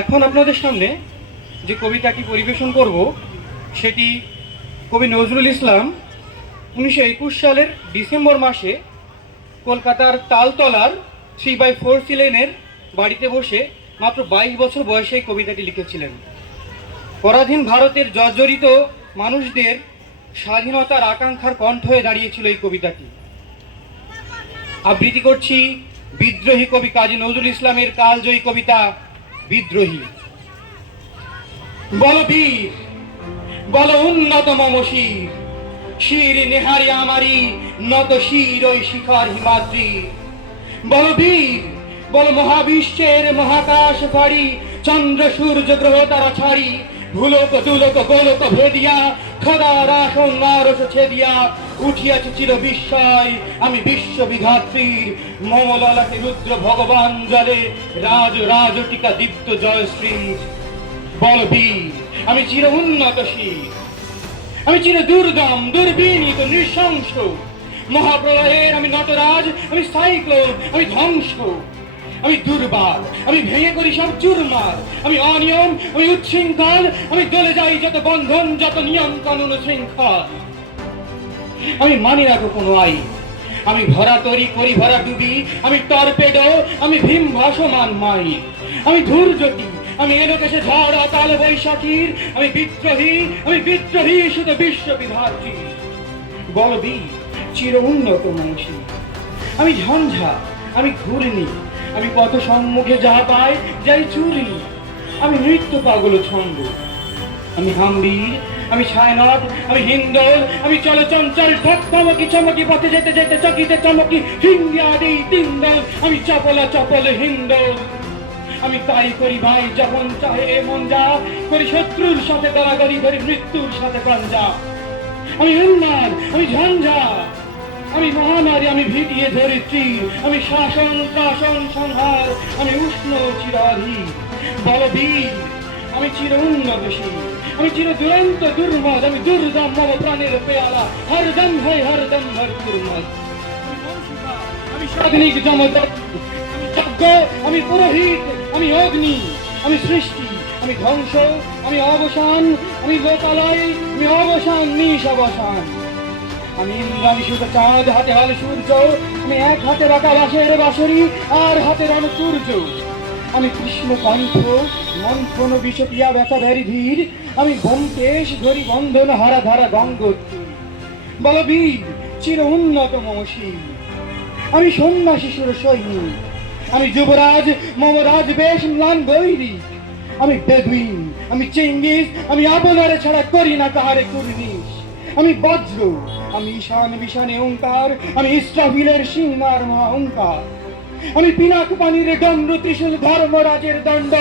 এখন আপনাদের সামনে যে কবিতাটি পরিবেশন করব সেটি কবি নজরুল ইসলাম 1921 সালের ডিসেম্বর মাসে কলকাতার তালতলার 3/4 লেনের বাড়িতে বসে মাত্র 22 বছর বয়সে এই কবিতাটি লিখেছিলেন। পরাধীন ভারতের জর্জরিত মানুষদের স্বাধীনতার আকাঙ্ক্ষার কণ্ঠ হয়ে দাঁড়িয়েছিল এই কবিতাটি। আবৃত্তি করছি বিদ্রোহী কবি কাজী নজরুল ইসলামের কালজয়ী কবিতা বিদ্রোহী। বল বীর, বল উন্নত মম শির, শির নেহারি আমারি নত শির ওই শিখর হিমাদ্রি। বল বীর, বল মহাবিশ্বের মহাকাশ ফাড়ি, চন্দ্র সূর্য গ্রহ তারা ছাড়ি, ভুলোক দুলোক গোলক ভেদিয়া, খদার আসন আরস ছেদিয়া, উঠিয়াছে চির বিস্ময় আমি বিশ্ব বিধাত্রীর, মম ললাটে রুদ্র ভগবান জলে রাজ রাজটিকা দীপ্ত জয়শ্রী। বল বীর, আমি চির উন্নত শির, আমি চির দুর্গম দুর্বিনীত নৃশংস, মহাপ্রলয়ের আমি নটরাজ, আমি সাইক্লোন, আমি ধ্বংস, আমি দুর্বার, আমি ভেঙে করি সব চুরমার, আমি অনিয়ম, আমি উচ্ছৃঙ্খল, আমি গলে যাই যত বন্ধন যত নিয়ম কানুন শৃঙ্খল। আমি মানি না কোনো আইন, আমি ভরা তরি করি ভরা ডুবি, আমি টর্পেডো, আমি ভীম ভাসমান মাইন, আমি ধূর্যটি, আমি এলোকেশে ঝড় অকাল বৈশাখীর, আমি বিদ্রোহী, আমি বিদ্রোহী শুধু বিশ্ব বিধাত্রী। বলবি চির উন্নত মনসী, আমি ঝঞ্ঝা, আমি ঘূর্ণি, আমি পথ সম্মুখে যা পাই যাই চূর্ণি, আমি নৃত্য পাগল ছন্দ, আমি হাম্বির, আমি ছায়নট, আমি হিন্দোল, আমি চলচঞ্চল ঠক চমকি চমকি পথে যেতে যেতে চকিতে চমকি হিঙ্গিয়া দিই তিন্দল, আমি চপলা চপল হিন্দোল। আমি তাই করি ভাই যখন চাহে মন যা, করি শত্রুর সাথে গড়াগড়ি ধরি মৃত্যুর সাথে পাঞ্জা। আমি উন্মাদ, আমি ঝঞ্ঝা, আমি মহামারী, আমি ভিটিয়ে ধরিত্রী, আমি শাসন শাসন সংহার, আমি উষ্ণ চিরাধীর। বলবীর, আমি চির উন্নতশীল, আমি চির দুরন্ত দুর্মদ, আমি দুর্দম মম প্রাণের পেয়ালা, হরদম হয় হরদম হর দুর্মদ। আমি সাধনিক জমদ, আমি যজ্ঞ, আমি পুরোহিত, আমি অগ্নি, আমি সৃষ্টি, আমি ধ্বংস, আমি অবসান, আমি লোকালয়, আমি অবসান নিশ অবসান। আমি ইন্দ্র, আমি শুধু চাঁদ, হাতে হাল সূর্য, আমি এক হাতে রাখা বাঁশের বাঁশরি আর হাতে রণ সূর্য। আমি কৃষ্ণ কণ্ঠ মন্থন বিষপিয়া ব্যথা ভেরি ধীর, আমি ব্যোমকেশ ধরি বন্ধন হারা ধারা গঙ্গোত্রী। বলবীর, চির উন্নত মমশীল, আমি সন্ন্যাসী সুর সৈনিক, আমি যুবরাজ মম রাজ বেশ ম্লান গৈরিক, আমি বেদুইন, আমি চেঙ্গিস, আমি আপনারে ছাড়া করি না কাহারে কুর্নিশ। আমি বজ্র, আমি ঈশান বিশানে ওঙ্কার, আমি ইস্রাফিলের সিংহার মহা ওঙ্কার, আমি পিনাক পানির দণ্ড ত্রিশূল ধর্মরাজের দণ্ড,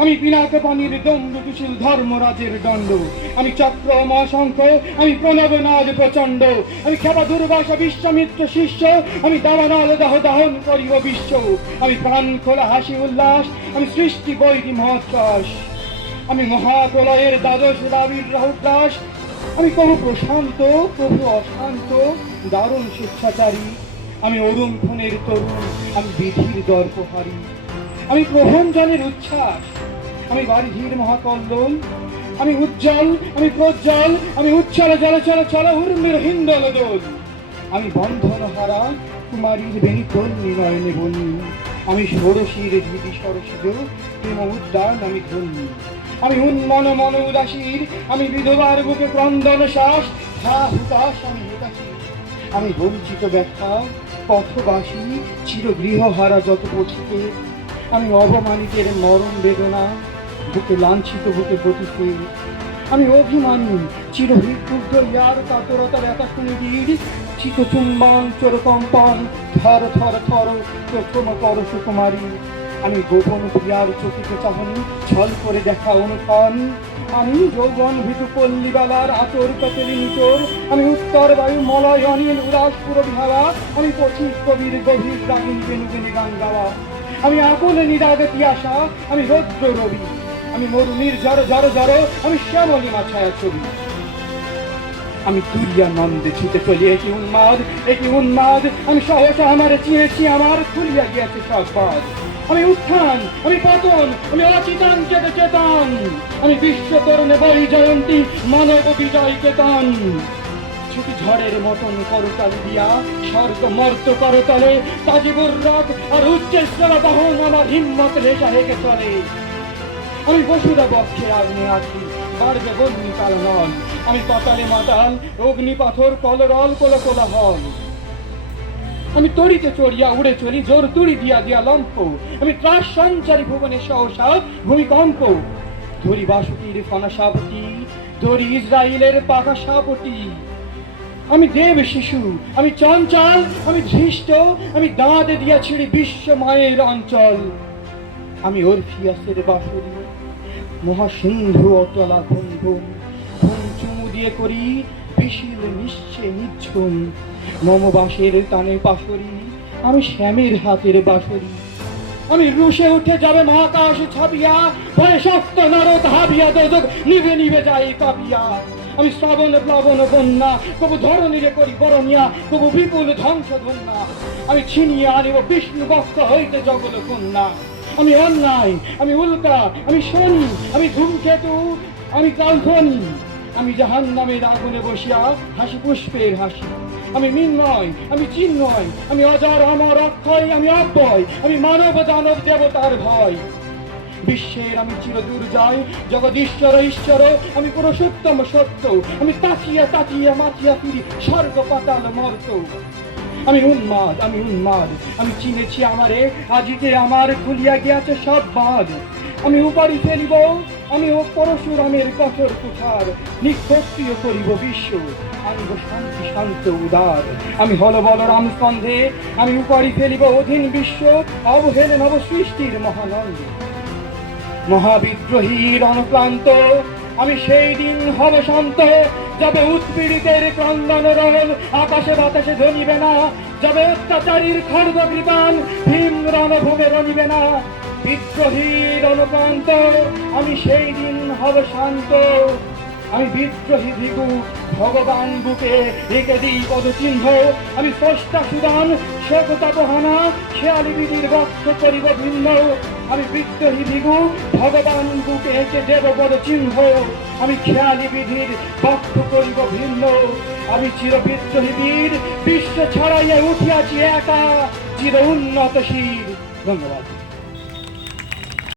আমি পিনাক পানির দণ্ড ত্রিশূল ধর্মরাজের দণ্ড, আমি চক্র মহাশঙ্খ, আমি প্রণবনাদ প্রচণ্ড, আমি ক্ষেপা দুর্বাসা বিশ্বামিত্র শিষ্য, আমি দাবানল দাহ দাহন করিব বিশ্ব, আমি প্রাণ খোলা হাসি উল্লাস, আমি সৃষ্টি বৈরি মহাত্রাস, আমি মহাপ্রলয়ের দ্বাদশ দাবির রহুগ্রাস, আমি প্রভু প্রশান্ত প্রভু অশান্ত দারুণ স্বেচ্ছাচারী, আমি অরুণ ফোনের তরুণ, আমি বিধির দর্পহারী, আমি প্রভঞ্জনের উচ্ছ্বাস, আমি বারিধির মহাকল্লোল, আমি উজ্জ্বল, আমি প্রজ্জ্বল, আমি উচ্ছল জল চল চল উর্মির হিন্দল দোল, আমি বন্ধন হারা কুমারীর বেণীতন্নি নয়নে বনি, আমি ষোড়শীর ধৃতি সরসিজ প্রেম উদ্যান আমি ধন্যী, আমি উন্মন মন উদাসীর, আমি বিধবার বুকে ক্রন্দন শ্বাস হা হুতাশ, আমি হুতাশী, আমি বঞ্চিত ব্যথা পথবাসী চির গৃহহারা যত পথিকে, আমি অবমানিতের মরণ বেদনা বুকে লাঞ্ছিত বুকে পতিতে, আমি অভিমানী চির হৃদুদ্ধ ইয়ার কাতরতা ব্যথা সুনিবিড়, চিত চুম্বন চোরকম্পন থর থর থর প্রথম কর সুকুমারী, আমি গোপন প্রিয়ার চকিত চাহনি ছল করে দেখা অনুক্ষণ, আমি যৌবন ভীতু পল্লীবালার আতর কতলি নিচোর, আমি উত্তর বায়ু মলয় অনিল উদাসপুর বিহারা, আমি পথিক কবির গভীর রাগিনী বেনুবেনি গান গাওয়া, আমি আকুল নিরাগতি আশা, আমি রৌদ্র রবি, আমি মরুনির জড় জড় জড়, আমি শ্যামলিমা ছায়া ছবি, আমি তুরিয়া নন্দে ছুটে চলি একই উন্মাদ, একই উন্মাদ, আমি সহসা আমার চিনেছি আমার খুলিয়া গিয়েছে সব বাদ। আমি উত্থান, আমি পতন, আমি অচেতন চেতে চেতন, আমি বিশ্ব তরুণে বই জয়ন্তী মানব বিজয় কেতন। ছুটি ঝড়ের মতন করতালি দিয়া স্বর্গ মর্ত করতলে তাজিবুর রাত আর উচ্চেশ্বর বাহন আমার হিম্মত রেখা হেগে চলে। আমি বসুদা বক্ষে আগ্নে আছি, বাড়বে বন্যী কাল নল, আমি পাতালে মাতাল অগ্নি পাথর কলরল কোলাহল। আমি তরিতে চড়িয়া উড়ে চলি জোর তুড়ি দিয়া দিয়া লম্প, আমি ত্রাস সঞ্চারী ভুবনে সহসা ভূমিকম্প। ধরি বাসুকির ফনা সাপটি, ধরি ইসরায়েলের পাকা সাপটি। আমি দেব শিশু, আমি চঞ্চল, আমি ধৃষ্ট, আমি দাঁত দিয়া ছিঁড়ি বিশ্ব মায়ের অঞ্চল। আমি অরফিয়াসের বাঁশরি, মহাসিন্ধু অতলা ঘুম ঘুম, ঘুম চুমু দিয়ে করি বিশিল নিশ্চে নিঝুম। মমবাসের টানে পাশরি, আমি শ্যামের হাতের বাঁশরি। আমি রুশে উঠে যাবে মহাকাশ ছাপিয়া, ভয়ে শক্ত নরক হাবিয়া দোজক নিভে নিভে যাই কাঁপিয়া। আমি শ্রাবণ প্লাবন বন্যা, কবু ধরণীরে করি বরণিয়া, কবু বিপুল ধ্বংস ধন্যা। আমি ছিনিয়ে আনিব বিষ্ণু বক্ষ হইতে জগৎ কন্যা। আমি অন্যায়, আমি উল্কা, আমি শনি, আমি ধূমকেতু, আমি কালধ্বনি। আমি জাহান্নামের আগুনে বসিয়া হাসি পুষ্পের হাসি। আমি মিন্ময়, আমি চিন্ময়, আমি অজর অমর অক্ষয়, আমি অব্যয়, আমি মানব দানব দেবতার ভয়। বিশ্বের আমি চির দুর্জয়, জগদীশ্বর ঈশ্বর, আমি পুরুষোত্তম সত্য, আমি তাকিয়া তাকিয়া মাতিয়া ফিরি স্বর্গ পাতাল মর্ত। আমি উন্মাদ, আমি উন্মাদ, আমি চিনেছি আমারে, আজিতে আমার খুলিয়া গিয়াছে সব বাঁধ। আমি উপাড়ি ফেলিব, আমি ও পরশুরামের কঠোর কুঠার, নিক্ষত্রিয় করিব বিশ্ব, আনিব শান্তি শান্ত উদার। আমি হল বলরাম স্কন্ধে, আমি উপাড়ি ফেলিব অধীন বিশ্ব, অবহেলে নব সৃষ্টির মহানন্দ। মহাবিদ্রোহীর অনুক্লান্ত, আমি সেই দিন হব শান্ত, যাবে উৎপীড়িতের ক্রন্দন রোল আকাশে বাতাসে ধ্বনিবে না, যাবে অত্যাচারীর খড়গ কৃপান ভীম রণভূমে রণিবে না। বিদ্রোহীর অনুক্রান্ত, আমি সেই দিন হব শান্ত। আমি বিদ্রোহী ভিগু ভগবান বুকে রেখে দিই পদচিহ্ন, আমি স্রষ্টা সুদান শোকতাপহানা খেয়ালি বিধির বক্ষ করিব ভিন্ন। আমি বিদ্রোহী ভিগু ভগবান বুকে এঁকে দেব পদচিহ্ন, আমি খেয়ালি বিধির বক্ষ করিব ভিন্ন। আমি চির বিদ্রোহী বীর, বিশ্ব ছড়াইয়া উঠিয়াছি একা, চির উন্নত শির। ধন্যবাদ।